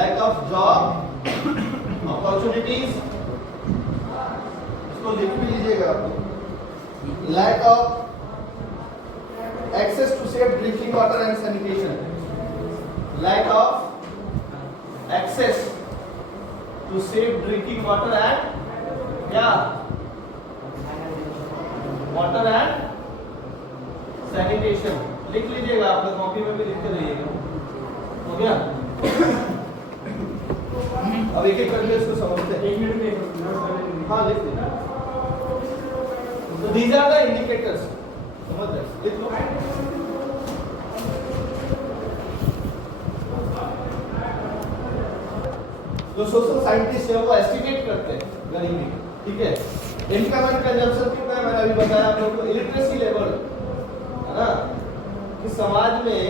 Lack of job opportunities, इसको लिख भी लीजिएगा आप, lack of access to safe drinking water and sanitation, lack of access to safe drinking water and क्या water and sanitation लिख लीजिएगा, आपने कॉपी में भी लिखते रहिएगा। हो गया? अब एक एक करके इसको समझते हैं। 1 मिनट में हाँ लिख दीजिए। तो दीज आर द इंडिकेटर्स, समझ रहे? लिख लो। जो सोशल साइंटिस्ट है वो एस्टिमेट करते हैं गरीबी, ठीक है। इनकम एंड कंजम्पशन कितना है मैंने अभी बताया आप लोगों को। इलिटरेसी लेवल है ना, कि समाज में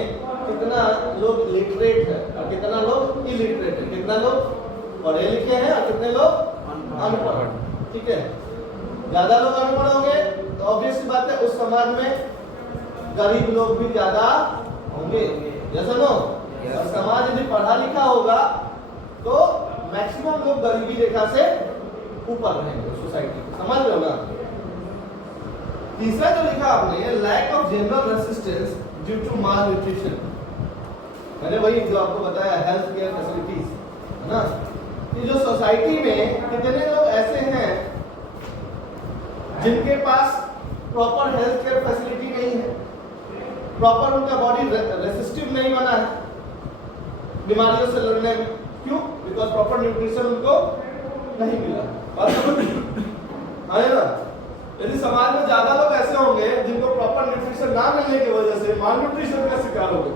कितना लोग लिटरेट है और कितना लोग इलिटरेट है, कितना लोग पढ़े लिखे हैं और कितने लोग अनपढ़, ठीक है। ज्यादा लोग अनपढ़ होंगे तो ऑब्वियस सी बात है उस समाज में गरीब लोग भी ज्यादा होंगे, जैसा नो। और समाज यदि पढ़ा लिखा होगा तो मैक्सिमम लोग गरीबी रेखा से ऊपर रहेंगे सोसाइटी, समझ रहे हो ना। तीसरा जो लिखा आपने, lack of general resistance due to malnutrition, मैंने वही जो आपको बताया हेल्थ केयर फैसिलिटीज है ना, कि जो सोसाइटी में कितने लोग ऐसे हैं जिनके पास प्रॉपर हेल्थ केयर फैसिलिटी नहीं है, प्रॉपर उनका बॉडी रेसिस्टिव नहीं बना है बीमारियों से लड़ने में। क्यों? बिकॉज प्रॉपर न्यूट्रिशन उनको नहीं मिला। और है ना, यदि समाज में ज्यादा लोग ऐसे होंगे जिनको प्रॉपर न्यूट्रिशन ना मिलने की वजह से माल न्यूट्रिशन का शिकार हो गए,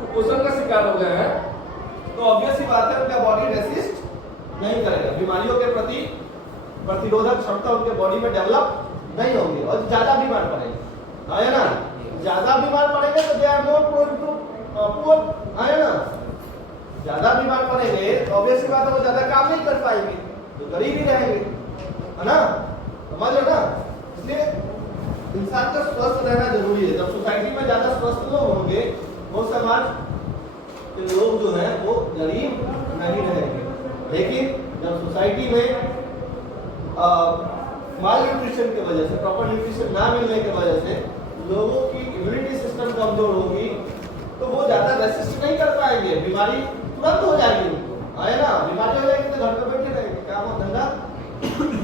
कुपोषण का शिकार हो गए हैं, तो ऑब्वियस ही बात है उनका बॉडी रेसिस्ट नहीं करेगा, बीमारियों के प्रति प्रतिरोधक क्षमता उनके बॉडी में डेवलप नहीं होगी और ज्यादा बीमार पड़ेंगे, है ना। ज्यादा बीमार पड़ेंगे तो they are more prone to poor, है ना। ज्यादा बीमार पड़ेंगे तो ऑब्वियस सी बात है वो ज्यादा काम नहीं कर पाएंगे तो गरीब ही रहेंगे, है ना, समझ लो ना। इसलिए इंसान का स्वस्थ रहना जरूरी है। जब सोसाइटी में ज्यादा स्वस्थ लोग होंगे वो समाज के लोग जो हैं वो गरीब नहीं रहेंगे। लेकिन जब सोसाइटी में माल न्यूट्रिशन की वजह से, प्रॉपर न्यूट्रिशन ना मिलने की वजह से लोगों की इम्यूनिटी सिस्टम कमजोर होगी तो वो ज्यादा रेसिस्ट नहीं कर पाएंगे, बीमारी तुरंत हो जाएगी उनको, है ना। बीमारी हो जाएगी तो घर पे बैठे रहेंगे, काम और धंधा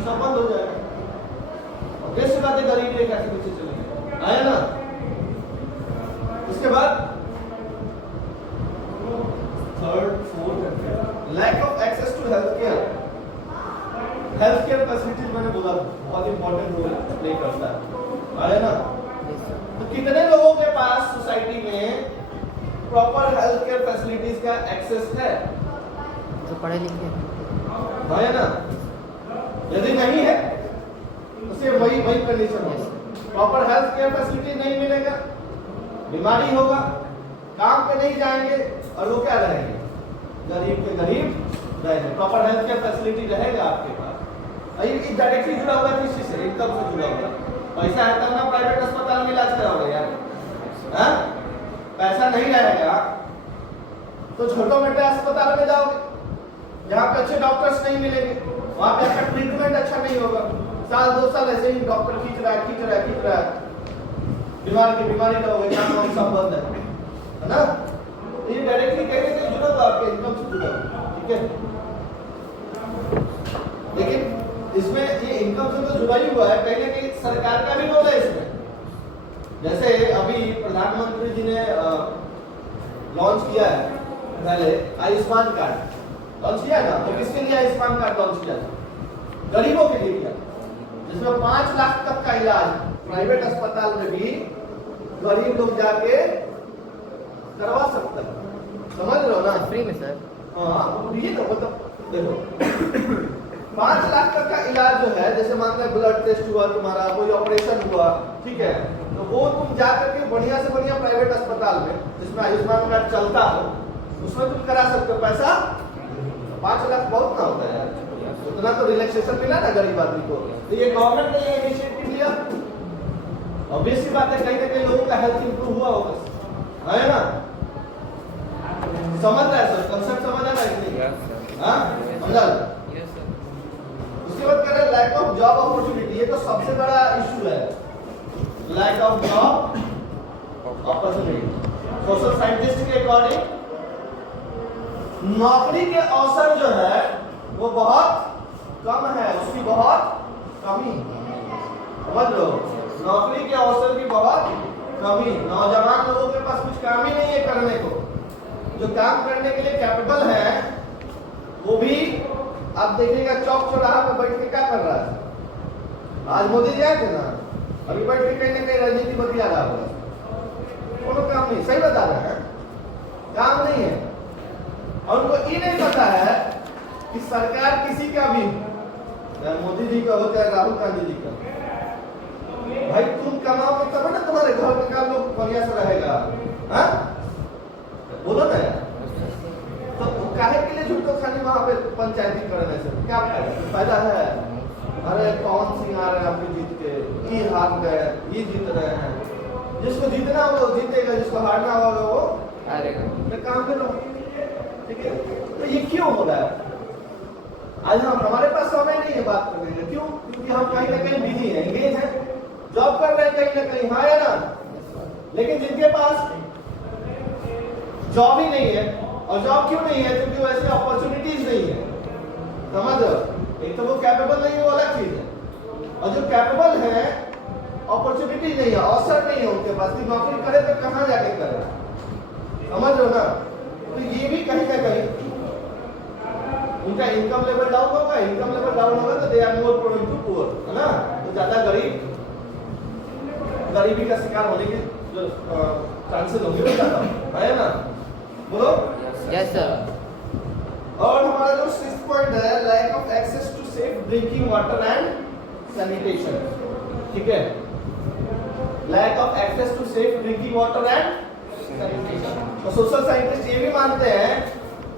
सब बंद हो जाएगा और कैसे बातें गरीब रेखा से पीछे चलेंगे, है ना। उसके बाद third fourth lack of access to health care. Health care facilities मैंने बोला बहुत इंपॉर्टेंट रोल प्ले करता है ना। तो कितने लोगों के पास सोसाइटी में प्रॉपर हेल्थ केयर फैसिलिटीज का एक्सेस है? जो पढ़े लिखे है ना। यदि नहीं है तो सिर्फ वही कंडीशन होगा, प्रॉपर हेल्थ केयर फैसिलिटी नहीं मिलेगा, बीमारी होगा, काम पे नहीं जाएंगे और वो क्या रहेंगे? गरीब के गरीब रहेंगे। प्रॉपर हेल्थ केयर फैसिलिटी रहेगा आपके पास, ये डायरेक्टली जुड़ा हुआ है किसी से, इनकम से जुड़ा हुआ है। पैसा है तब ना प्राइवेट अस्पताल में इलाज कराओगे यार, हाँ? पैसा नहीं रहेगा तो छोटे मोटे अस्पताल में जाओगे जहाँ पे अच्छे डॉक्टर्स नहीं मिलेंगे, वहाँ पे आपका ट्रीटमेंट अच्छा नहीं होगा। साल 2 साल ऐसे ही डॉक्टर खींच रहा है, बीमारी रहोगे, काम सब बंद है ना। ये डायरेक्टली कहीं से जुड़ा हुआ आपके इनकम से जुड़ा हुआ, ठीक है। लेकिन इसमें ये इनकम से तो जुड़ा ही हुआ है, कहीं ना कहीं सरकार का भी रोल है इसमें। जैसे अभी प्रधानमंत्री जी ने लॉन्च किया है पहले आयुष्मान कार्ड लॉन्च किया ना, तो किसके लिए आयुष्मान कार्ड लॉन्च किया? गरीबों के लिए किया, जिसमें 5 लाख तक का इलाज प्राइवेट अस्पताल में भी गरीब लोग जाके करवा सकते हैं, समझ रहे हो ना, फ्री में सर। हाँ ये तो मतलब देखो 5 लाख तक का इलाज जो है, जैसे मान लो ब्लड टेस्ट हुआ तुम्हारा, कोई ऑपरेशन हुआ, ठीक है, तो वो तुम जा करके बढ़िया से बढ़िया प्राइवेट अस्पताल में जिसमें आयुष्मान कार्ड चलता हो उसमें तुम करा सकते हो। पैसा 5 लाख बहुत ना होता है यार, उतना तो रिलैक्सेशन मिला ना गरीब आदमी को। तो ये गवर्नमेंट ने ये इनिशिएटिव लिया, ऑब्वियस सी बात है कहीं ना कहीं लोगों का हेल्थ इंप्रूव हुआ होगा, है ना। समझ रहा है सर, कंसेप्ट समझ आ रहा है? हाँ मंडल। Yes sir. उसके बाद कह रहे हैं लैक ऑफ जॉब अपॉर्चुनिटी। ये तो सबसे बड़ा इशू है, lack of job opportunity. Social scientist के अकॉर्डिंग नौकरी के अवसर जो है वो बहुत कम है, उसकी बहुत कमी। समझ लो, नौकरी के अवसर की बहुत कमी। नौजवान लोगों के पास कुछ काम ही नहीं है करने को। जो काम करने के लिए कैपेबल है वो भी आप देखिएगा चौक चौराहा पे बैठ के क्या कर रहा है। आज मोदी जी आए थे ना, अभी बैठ के कहीं ना कहीं राजनीति बतिया रहा होगा, कोनो काम नहीं। सही बता रहे हैं, काम नहीं है। और उनको ये नहीं पता है कि सरकार किसी का भी, चाहे मोदी जी का हो चाहे राहुल गांधी जी का, भाई तुम कमाओगे तब ना तुम्हारे घर में काम लोग बढ़िया से रहेगा। हाँ बोलो ना यार। तो काहे के लिए झूठो खाली वहां पे पंचायती करने से क्या फायदा है? अरे कौन सिंह आ रहे हैं आपके जीत के, ये हार गए, ये जीत रहे हैं। जिसको जीतना हो वो जीतेगा, जिसको हारना होगा वो हारेगा। काम करो, ठीक है। तो ये क्यों हो रहा है? आज हम हमारे पास समय नहीं है बात करने का। क्यों? क्योंकि हम कहीं ना कहीं बिजी हैं, एंगेज हैं, जॉब कर रहे हैं कहीं ना कहीं। हाँ या ना? लेकिन जिनके पास जॉब ही नहीं है, और जॉब क्यों नहीं है? क्योंकि वैसे अपॉर्चुनिटीज नहीं है। समझ लो, एक तो वो कैपेबल नहीं है, वो अलग चीज है। और जो कैपेबल है, अपॉर्चुनिटी नहीं है, अवसर नहीं है उनके पास कि नौकरी करे तो कहाँ जाके करे। समझ लो ना? तो ये भी कहीं ना कहीं उनका इनकम लेवल डाउन होगा। इनकम लेवल डाउन होगा तो they are more prone to poor, है ना? तो ज्यादा गरीबी का शिकार होने के जो चांसेस होंगे वो ज्यादा है ना? बोलो यस सर। और हमारा जो 6th पॉइंट है, lack of access to safe drinking water and sanitation. ठीक है, lack of access to safe drinking water and sanitation. तो सोशल साइंटिस्ट ये भी मानते हैं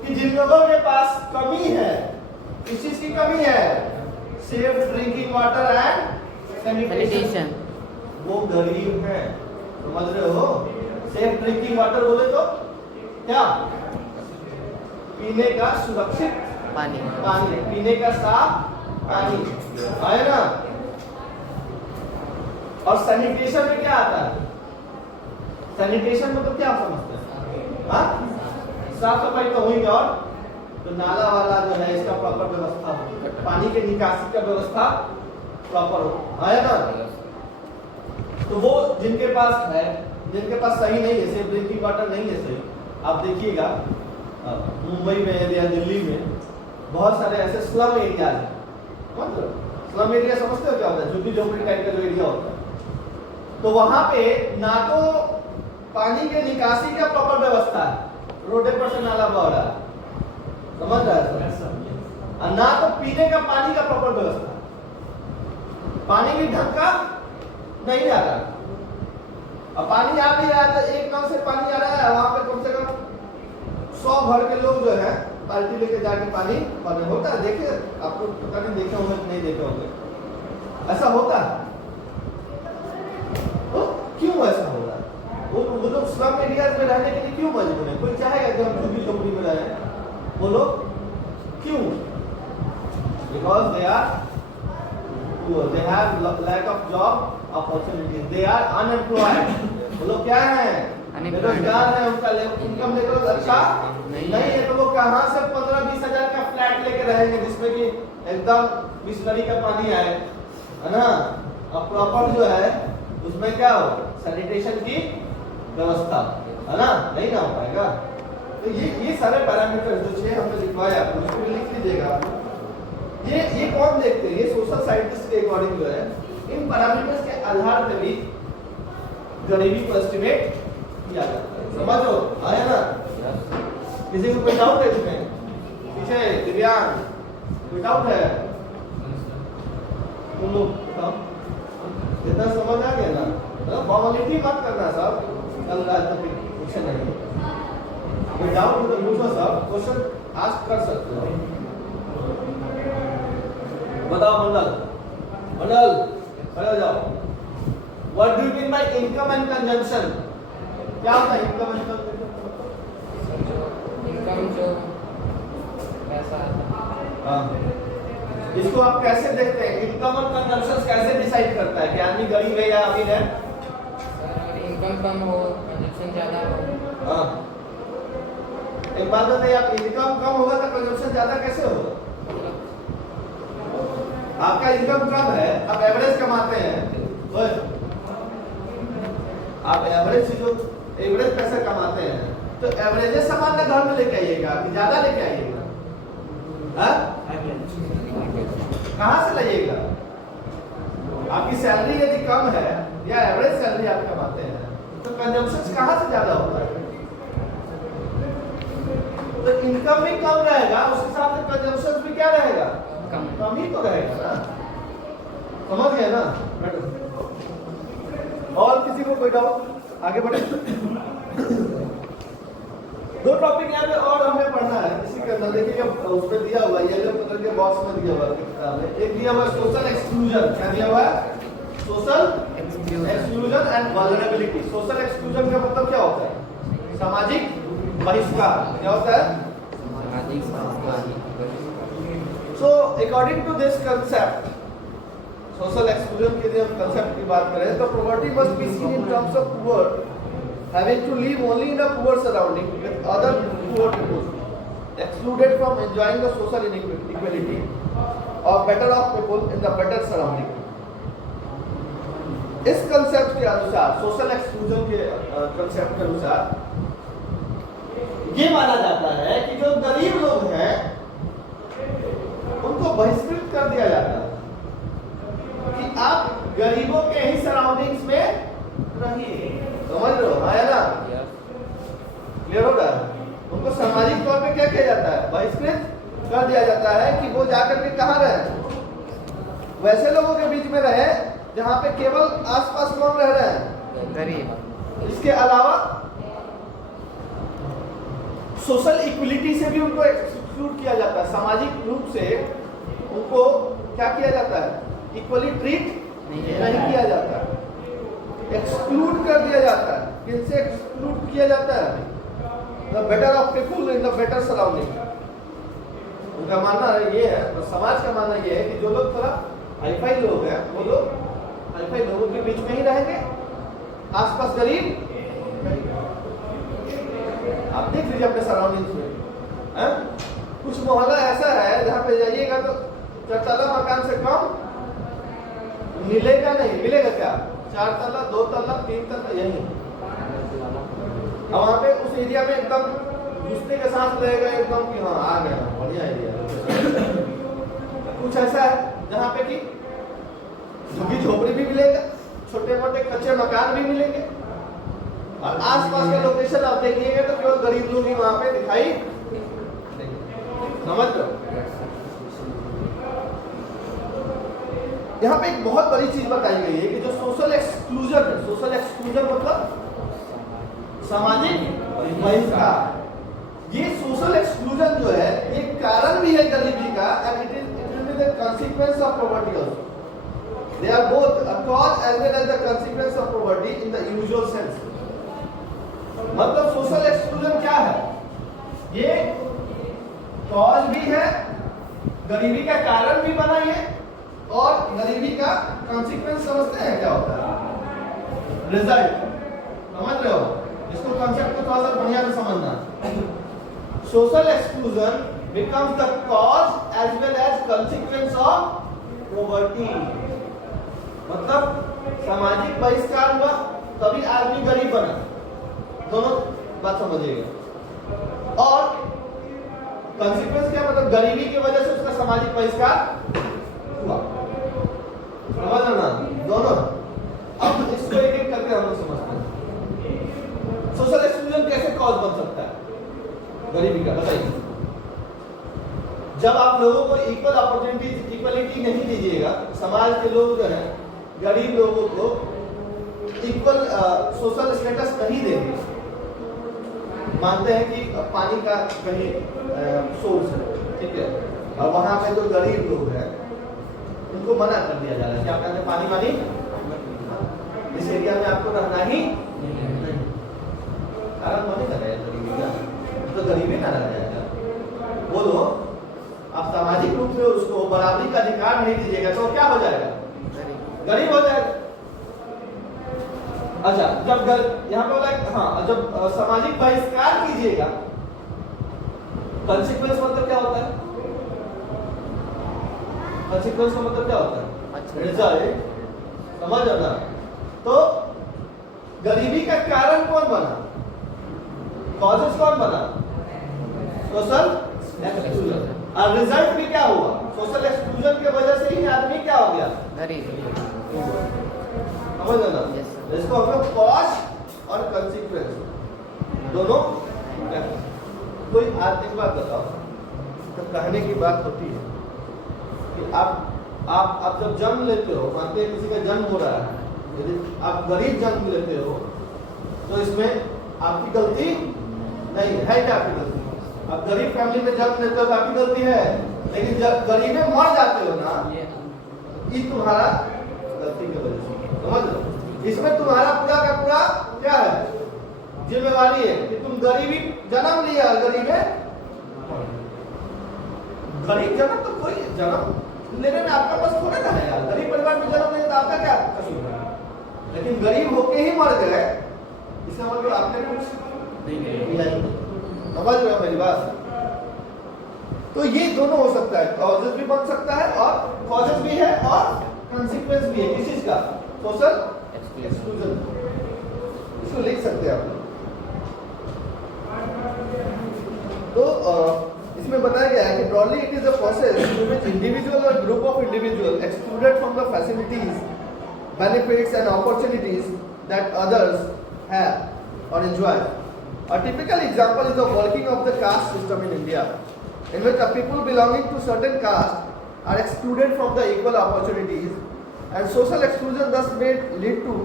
कि जिन लोगों के पास कमी है, किस चीज की कमी है? Safe drinking water and sanitation, वो गरीब हैं। समझ रहे हो? सेफ ड्रिंकिंग वाटर बोले तो क्या? पीने का सुरक्षित पानी, पीने का साफ पानी, है ना? और सैनिटेशन में क्या आता है? सैनिटेशन में तो क्या समझते हैं? हाँ, साफ सफाई तो हुई, और तो नाला वाला जो है इसका प्रॉपर व्यवस्था हो, पानी के निकासी का व्यवस्था प्रॉपर हो, है ना? तो वो जिनके पास है, जिनके पास सही नहीं है, सेफ ड्रिंकिंग वाटर नहीं है सही। आप देखिएगा मुंबई में या दिल्ली में बहुत सारे ऐसे स्लम एरियाज हैं। मतलब स्लम एरिया समझते हो क्या होता है? झुग्गी झोपड़ी टाइप का जो एरिया होता है, तो वहां पे ना तो पानी के निकासी का प्रॉपर व्यवस्था है, रोडे पर से नाला बह रहा है, समझ रहा है सर? और ना तो पीने का पानी का प्रॉपर व्यवस्था, पानी भी ढंग का नहीं आ रहा। अब पानी आ भी रहा है तो एक नल से पानी आ रहा है, वहां पे कम से कम 100 घर के लोग जो है बाल्टी लेके जाके पानी भरने होता है। देखिए आपको पता नहीं देखे होंगे नहीं देखे होंगे, ऐसा होता है। तो क्यों ऐसा हो रहा है? वो लोग स्लम एरियाज में रहने के लिए क्यों मजबूर है? कोई चाहेगा कि हम झुग्गी झोपड़ी में रहे? बोलो क्यों? Because they are poor, they have lack of job opportunities, they are unemployed। वो लोग क्या हैं? बेरोजगार हैं, उनका इनकम लेवल अच्छा नहीं है। तो वो कहाँ से 15-20 हजार का फ्लैट लेके रहेंगे जिसमें कि एकदम बिस्लरी का पानी आए, है ना? और प्रॉपर जो है उसमें क्या हो, सैनिटेशन की व्यवस्था, है ना? नहीं ना हो पाएगा। तो ये सारे पैरामीटर जो 6 हमने लिखवाए आप उसको लिख लीजिएगा। ये कौन देखते हैं? ये सोशल साइंटिस्ट के अकॉर्डिंग जो है इन पैरामीटर्स के आधार पर भी गरीबी को एस्टिमेट किया जाता है। समझो आया ना? किसी को कोई डाउट है इसमें? पीछे दिव्यांग कोई डाउट है? तुम लोग बताओ, इतना समझ आ गया ना? फॉर्मेलिटी मत करना सब, चल रहा है तो कुछ नहीं। कोई डाउट हो तो पूछो, सब क्वेश्चन आस्क कर सकते हो। बताओ मंडल, मंडल खड़े हो जाओ। What do you mean by income and consumption? क्या होता है इनकम एंड कंजम्पशन? इनकम जो ऐसा आता हाँ। इसको आप कैसे देखते हैं? इनकम और कंजम्पशन कैसे डिसाइड करता है कि आदमी गरीब है या अमीर है? सर अगर इनकम कम हो कंजप्शन ज़्यादा हो। हाँ। एक बात बताइए, आप इनकम कम होगा तो कंजम्पशन ज्यादा कैसे होगा? आपका इनकम कम है, आप एवरेज कमाते हैं, ओए, आप एवरेज जो एवरेज पैसा कमाते हैं तो एवरेज सामान ना घर में लेके आइएगा कि ज्यादा लेके आइएगा? हाँ? कहाँ से लाइएगा? आपकी सैलरी यदि कम है या एवरेज सैलरी आप कमाते हैं तो कंजम्पशन कहाँ से ज्यादा होता है? तो इनकम भी कम रहेगा, उस हिसाब से कंजम्पशन भी क्या रहेगा? कम ही तो रहेगा ना। समझ गए ना? और किसी को कोई डाउट? आगे बढ़े। दो टॉपिक यहाँ पे और हमें पढ़ना है इसी के अंदर। देखिए उसमें दिया हुआ येलो कलर के बॉक्स में दिया हुआ है किताब में। एक दिया हुआ सोशल एक्सक्लूजन। क्या दिया हुआ है? Social exclusion and vulnerability. Social exclusion का मतलब क्या होता है? सामाजिक बहिष्कार। क्या होता है? So according to this concept, social exclusion के लिए हम concept की बात करें तो poverty must be seen in terms of poor having to live only in a poor surrounding with other poor people, excluded from enjoying the social inequality or better off people in the better surrounding. इस concept के अनुसार, social exclusion के concept के अनुसार ये माना जाता है कि जो गरीब लोग हैं उनको बहिष्कृत कर दिया जाता है कि आप गरीबों के ही सराउंडिंग्स में रहिए। समझ रहे हो? हाँ या ना? क्लियर हो रहा है? उनको सामाजिक तौर पे क्या किया जाता है? बहिष्कृत कर दिया जाता है कि वो जाकर के कहाँ रहे? वैसे लोगों के बीच में रहे जहाँ पे केवल आसपास कौन रह रहे हैं? गरीब। इसके अलावा सोशल इक्विलिटी से भी उनको एक्सक्लूड किया जाता है। सामाजिक रूप से उनको क्या किया जाता है? इक्वली ट्रीट नहीं किया जाता है, एक्सक्लूड कर दिया जाता है। किनसे एक्सक्लूड किया जाता है? The better of people in the better surrounding. उनका मानना ये है, तो समाज का मानना ये है कि जो लोग थोड़ा हाईफाई लोग हैं वो लोग हाईफाई लोगों के बीच में ही रहेंगे, आसपास गरीब। आप देख लीजिए अपने सराउंडिंग्स में, हैं? कुछ मोहल्ला ऐसा है जहाँ पे जाइएगा तो 4 तला मकान से कम मिलेगा नहीं। मिलेगा क्या? 4 तला, 2 तला, 3 तला, यही। अब वहाँ पे उस एरिया में एकदम घुसने के साथ रहेगा एकदम कि हाँ आ गया, बढ़िया एरिया। कुछ ऐसा है जहाँ पे कि झुग्गी झोपड़ी भी मिलेगा, छोटे मोटे कच्चे मकान भी मिलेंगे और आसपास के लोकेशन आप देखिएगा तो केवल गरीब लोग ही वहां पे दिखाई देंगे। समझ लो? यहाँ पे एक बहुत बड़ी चीज बताई गई है कि जो सोशल एक्सक्लूजन है, सोशल एक्सक्लूजन मतलब सामाजिक बहिष्कार। ये सोशल एक्सक्लूजन जो है ये कारण भी है गरीबी का, and it is the consequence of poverty also. They are both a cause as well as the consequence of poverty in the usual sense. मतलब सोशल एक्सक्लूजन क्या है? ये कॉज भी है, गरीबी का कारण भी बना ये, और गरीबी का कॉन्सिक्वेंस समझते हैं क्या होता है? रिजल्ट। समझ रहे हो? इसको कॉन्सेप्ट को थोड़ा सा बढ़िया से समझना। Social exclusion becomes the cause as well as consequence of poverty. मतलब सामाजिक बहिष्कार हुआ तभी आदमी गरीब बना। दोनों बात समझिएगा। और कॉन्सिक्वेंस क्या? मतलब गरीबी की वजह से उसका सामाजिक बहिष्कार हुआ। समझ रहे ना? दोनों। अब इसको एक एक करके हम लोग समझते हैं। सोशल एक्सक्लूजन कैसे कॉज बन सकता है गरीबी का? बताइए। जब आप लोगों को इक्वल अपॉर्चुनिटी, इक्वलिटी नहीं दीजिएगा, समाज के लोग जो है गरीब लोगों को इक्वल सोशल स्टेटस नहीं देंगे। मानते हैं कि पानी का कहीं सोर्स है, ठीक है, और वहां पे जो गरीब लोग हैं उनको मना कर दिया जा रहा है कि आप कहते हैं पानी इस एरिया में आपको रहना ही नहीं। कारण बनेगा गरीबी का, तो गरीबी ना रह जाएगा। बोलो सरकार नहीं दीजिएगा तो क्या हो जाएगा? गरीब हो जाएगा। अच्छा, जब यहाँ पे बोला हाँ, जब सामाजिक बहिष्कार कीजिएगा, कंसिक्वेंस मतलब क्या होता है? कंसिक्वेंस का मतलब क्या होता है? रिजल्ट, समझ रहे ना? तो गरीबी का कारण कौन बना? कॉजेस कौन बना? Social exclusion. और रिजल्ट भी क्या हुआ? सोशल एक्सक्लूजन की वजह से ही आदमी क्या हो गया? गरीब। समझ रहे ना? इसको हम लोग कॉज और कंसिक्वेंस दोनों। तो आज एक बात बताओ, तो कहने की बात होती है कि आप जब जन्म लेते हो, मानते हैं किसी का जन्म हो रहा है, यदि आप गरीब जन्म लेते हो तो इसमें आपकी गलती नहीं है। क्या आपकी गलती? आप गरीब फैमिली में जन्म लेते हो तो आपकी गलती है, लेकिन जब गरीब में मर जाते हो ना, ये तुम्हारा गलती की वजह से। समझ लो, इसमें तुम्हारा पूरा का पूरा क्या है? जिम्मेवारी है कि तुम गरीबी जन्म लिया, गरीब है, गरीब जन्म तो कोई जन्म लेने में आपका बस थोड़ा ना है यार। गरीब परिवार में जन्म नहीं तो आपका क्या कसूर है? लेकिन गरीब होके ही मर गए, इसका मतलब आपने कुछ किया ही नहीं। समझ रहे हो मेरी बात? तो ये दोनों हो सकता है, कॉजेस भी बन सकता है और कॉजेस भी है और कंसीक्वेंस भी है। किस चीज का? Social exclusion. इसको लिख सकते हैं आप लोग। तो इसमें बताया गया है कि broadly it is a process in which individual और group of individual excluded from the facilities, benefits and opportunities that others have or enjoy. A typical example is the working of the caste system in India, in which the people belonging to certain caste are excluded from the equal opportunities, and social exclusion thus may lead to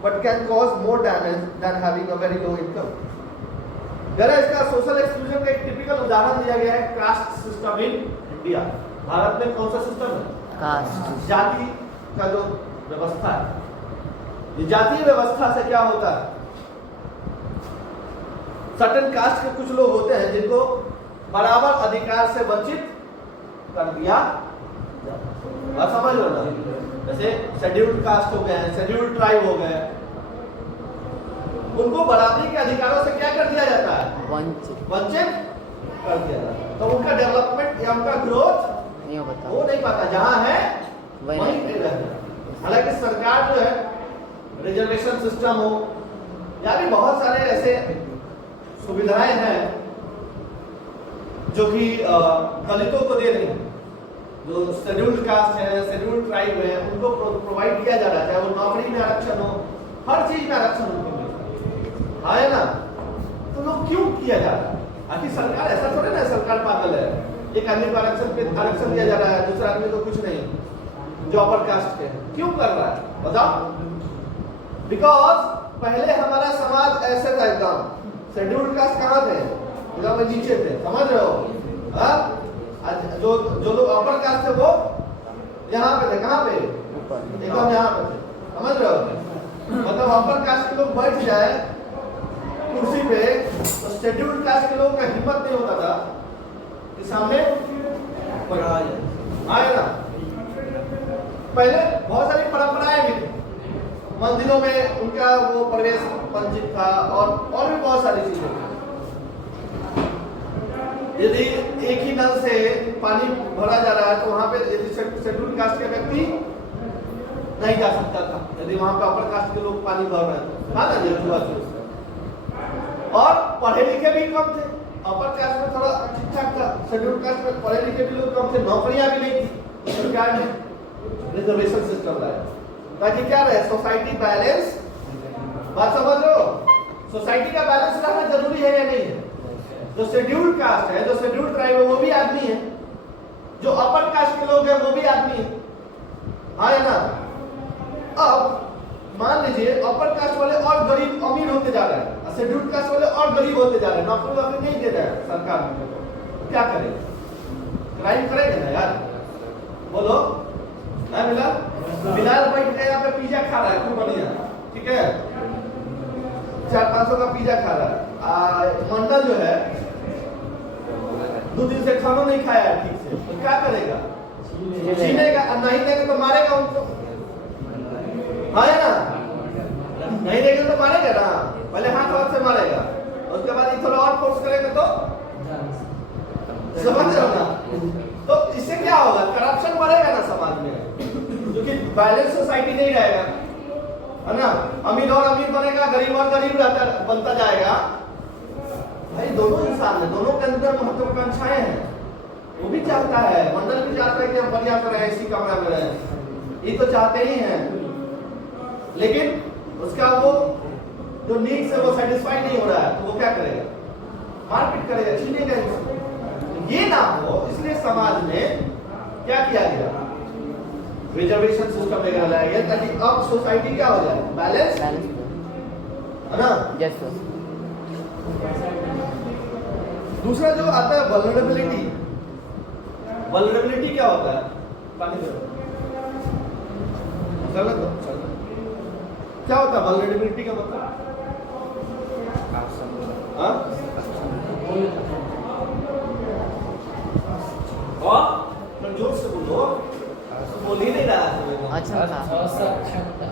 but can cause more damage than having a very low income. जरा इसका social exclusion का एक typical उदाहरण दिया गया है, caste system in India. Bharat में कौन सा सिस्टम है? कास्ट, जाति का जो व्यवस्था है। ये जातीय व्यवस्था से क्या होता है? सर्टेन कास्ट के कुछ लोग होते हैं जिनको बराबर अधिकार से वंचित कर दिया जाता है। समझ लो ना, जैसे शेड्यूल्ड कास्ट हो गए, शेड्यूल्ड ट्राइब हो गए, उनको बराबरी के अधिकारों से क्या कर दिया जाता है? वंचित कर दिया जाता है। तो उनका डेवलपमेंट या उनका ग्रोथ नहीं पाता, जहां है वहीं रहना। हालांकि सरकार जो है रिजर्वेशन सिस्टम हो या भी बहुत सारे ऐसे सुविधाएं हैं जो कि दलितों को दे रही है। जो शेड्यूल्ड कास्ट है, शेड्यूल्ड ट्राइब है, उनको प्रोवाइड किया जा रहा है, चाहे वो नौकरी में आरक्षण हो, हर चीज में आरक्षण उनको मिलता है ना? तो लोग क्यों किया जा रहा है? आखिर सरकार ऐसा थोड़े ना, सरकार पागल है। एक आदमी को आरक्षण दिया जा रहा है, दूसरा आदमी को कुछ नहीं, जो अपर कास्ट के क्यों कर रहा है बताओ? बिकॉज पहले हमारा समाज ऐसे था, एकदम शेड्यूल्ड कास्ट कहाँ थे? एकदम नीचे थे। समझ रहे हो? जो लोग अपर कास्ट थे वो यहाँ पे थे। कहाँ पे? एकदम यहाँ पे थे। समझ रहे हो? मतलब अपर कास्ट के लोग बैठ जाए कुर्सी पे तो शेड्यूल्ड कास्ट के लोगों का हिम्मत नहीं होता था कि सामने आए ना। पहले बहुत सारी परंपराएं भी थी, मंदिरों में उनका वो प्रवेश वंचित था और भी बहुत सारी चीजें। यदि एक ही नल से पानी भरा जा रहा है तो वहां पे शेड्यूल्ड कास्ट के व्यक्ति नहीं जा सकता था, यदि वहां पे अपर कास्ट के लोग पानी भर रहे थे। और पढ़े लिखे भी कम थे, अपर कास्ट में थोड़ा ठीक ठाक था, शेड्यूल्ड कास्ट में पढ़े लिखे भी लोग कम थे, नौकरियां भी नहीं थी। सरकार ने रिजर्वेशन सिस्टम लाया ताकि क्या रहे? Society balance. बात समझ लो, सोसाइटी का बैलेंस रहना जरूरी है या नहीं है? जो शेड्यूल्ड कास्ट है, जो शेड्यूल्ड ट्राइब है, वो भी आदमी है, जो अपर कास्ट के लोग हैं वो भी आदमी है, हाँ है ना? अब मान लीजिए अपर कास्ट वाले और गरीब अमीर होते जा रहे हैं, शेड्यूल्ड कास्ट वाले और गरीब होते जा रहे हैं, नौकरी वाकरी नहीं दे रहा है सरकार, तो क्या करें? क्राइम करेंगे ना यार, बोलो ना? बिलाल बैठ के यहाँ पे पिज्जा खा रहा है, खूब बढ़िया, ठीक है, 400-500 का पिज्जा खा रहा है। मंडल जो है 2 दिन से खाना नहीं खाया है ठीक से, तो क्या करेगा? छीनेगा, और नहीं देगा तो मारेगा उनको, हाँ है ना? नहीं देगा तो मारेगा ना, पहले हाथ से मारेगा, उसके बाद ये थोड़ा और फोर्स करेगा तो समझ रहे हो ना? तो इससे क्या होगा? करप्शन बढ़ेगा ना समाज में, क्योंकि बैलेंस सोसाइटी नहीं रहेगा, है ना? अमीर और अमीर बनेगा, गरीब और गरीब बनता जाएगा। भाई दोनों इंसान है, दोनों के अंदर महत्वाकांक्षाएं हैं। वो भी चाहता है, मंडल भी चाहता है कि हम बढ़िया से रहें, इसी कमरे में रहें, ये तो चाहते ही हैं, लेकिन उसका वो जो नीड्स है वो सेटिस्फाई नहीं हो रहा है, तो वो क्या करेगा? मारपीट करेगा, छीनेगा इसको। ये ना हो, इसलिए समाज में क्या किया गया? रिजर्वेशन सिस्टम वगैरह लाया गया, ताकि अब सोसाइटी क्या हो जाए? बैलेंस, है ना? Yes sir. दूसरा जो आता है वल्नरेबिलिटी। वल्नरेबिलिटी क्या होता है? क्या होता है वल्नरेबिलिटी का मतलब? हाँ? जोर से बोलो, बोल ही नहीं रहा है। अच्छा था। असक्षमता।